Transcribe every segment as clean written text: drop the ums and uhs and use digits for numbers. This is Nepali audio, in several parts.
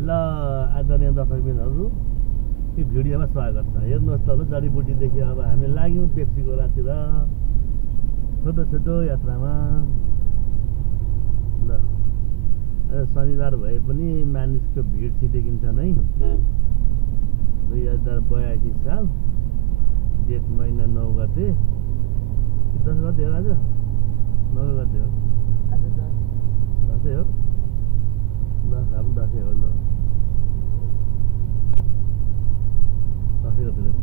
ल आदरणीय दर्शकबिनहरू यो भिडियोमा स्वागत छ। हेर्नुहोस् त ल जडीबुटीदेखि अब हामी लाग्यौँ पेप्सी गोलातिर छोटो छोटो यात्रामा। ल शनिबार भए पनि मानिसको भिड चाहिँ देखिन्छ नै। 2082 साल जेठ महिना 9 गते कि 10 गते हो? आज 9 गते हो। आज 10 हो। 10 अब 10 हो। ल 10 गते रहेछ।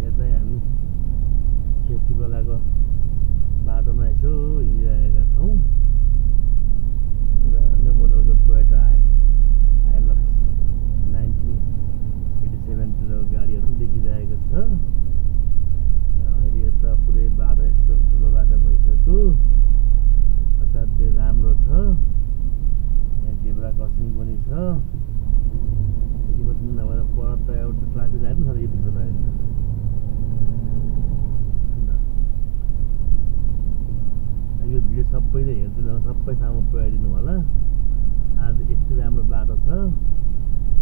यहाँ चाहिँ हामी पेप्सी गोलाको बाटोमा यसो हिँडिरहेका छौँ। पुरानो मोडलको टोयोटा हाइलक्स 1987 तिर गाडीहरू पनि देखिरहेको छ। अहिले यता पुरै बाटो यस्तो ठुलो बाटो भइसक्यो, असाध्यै राम्रो छ। यहाँ जेब्रा क्रसिङ पनि छ। यति मात्रै नभएर पर त एउटा ट्राफिक लाइट पनि छ यो भित्र रहेछ। यो भिडियो सबैले हेरिदिनु होला, सबै ठाउँमा पुर्याइदिनु होला। आज यति राम्रो बाटो छ,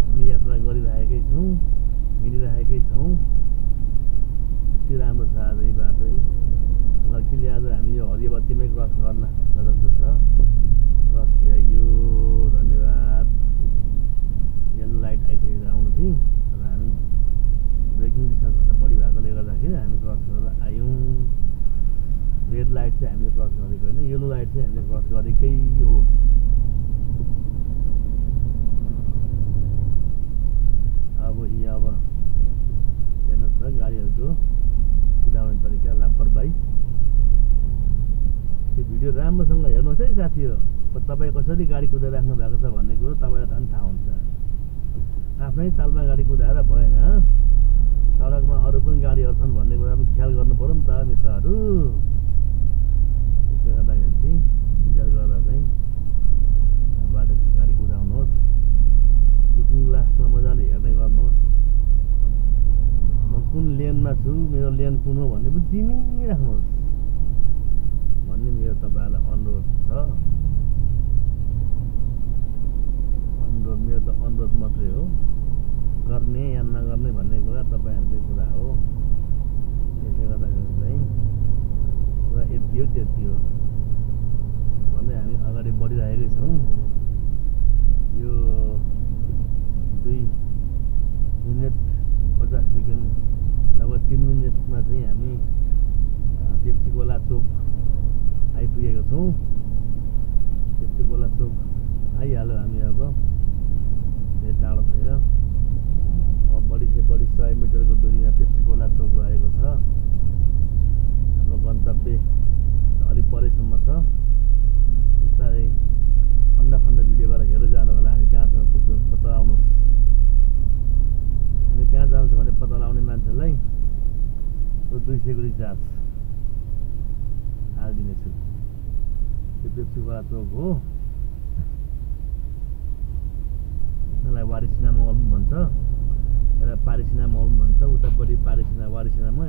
हामी यात्रा गरिरहेकै छौँ, हिँडिरहेकै छौँ। यति राम्रो छ आज यो बाटो। लकिली आज हामी यो हरियो बत्तीमै क्रस गर्न जस्तो छ। क्रस भ्याइयो, धन्यवाद। येल्लो लाइट आइसकेको आउनु चाहिँ अब हामी ब्रेकिङ डिस्टेन्सभन्दा बढी भएकोले गर्दाखेरि हामी क्रस गरेर आयौँ। रेड लाइट चाहिँ हामीले क्रस गरेको होइन, येल्लो लाइट चाहिँ हामीले क्रस गरेकै हो। अब हेर्नुहोस् त गाडीहरूको कुदाउने तरिका, लापरवाही। यो भिडियो राम्रोसँग हेर्नुहोस् है साथीहरू। तपाईँ कसरी गाडी कुदाइराख्नु भएको छ भन्ने कुरो तपाईँलाई झन् थाहा हुन्छ। आफ्नै तालमा गाडी कुदाएर भएन, सडकमा अरू पनि गाडीहरू छन् भन्ने कुरा पनि ख्याल गर्नु पऱ्यो नि त मित्रहरू। त्यसले गर्दाखेरि चाहिँ विचार गरेर चाहिँ बाटो गाडी कुदाउनुहोस्। लुकिङ ग्लासमा मजाले हेर्ने गर्नुहोस्। म कुन लेनमा छु, मेरो लेन कुन हो भन्ने पनि चिनिराख्नुहोस् भन्ने मेरो तपाईँहरूलाई अनुरोध छ। मेरो त अनुरोध मात्रै हो, गर्ने या नगर्ने भन्ने कुरा तपाईँहरूकै कुरा हो। त्यसले गर्दाखेरि चाहिँ कुरा यति हो त्यति हो भन्दै हामी अगाडि बढिरहेकै छौँ। यो 2 मिनेट 50 सेकेन्ड लगभग 3 मिनटमा चाहिँ हामी पेप्सी गोला चोक आइपुगेको छौँ। पेप्सी गोला चोक आइहाल्यो हामी। अब धेरै टाढो छैन, अब बढी से बढी 100 मिटरको दूरीमा पेप्सी गोला चोक रहेको छ। हाम्रो गन्तव्य अलिक परैसम्म छ। बिस्तारै खण्ड खण्ड भिडियोबाट हेरेर जानु होला हामी कहाँसम्म पुग्छौँ। पत्ता लगाउनुहोस्, हामी कहाँ जान्छ भने पत्ता लगाउने मान्छेलाई 200 को रिचार्ज हालिदिनेछु। त्यो पेप्सी गोला चोक हो। यसलाई वारिसिना मल पनि भन्छ, यसलाई पारिसिना मल पनि भन्छ। उतापट्टि वारिसिना मल,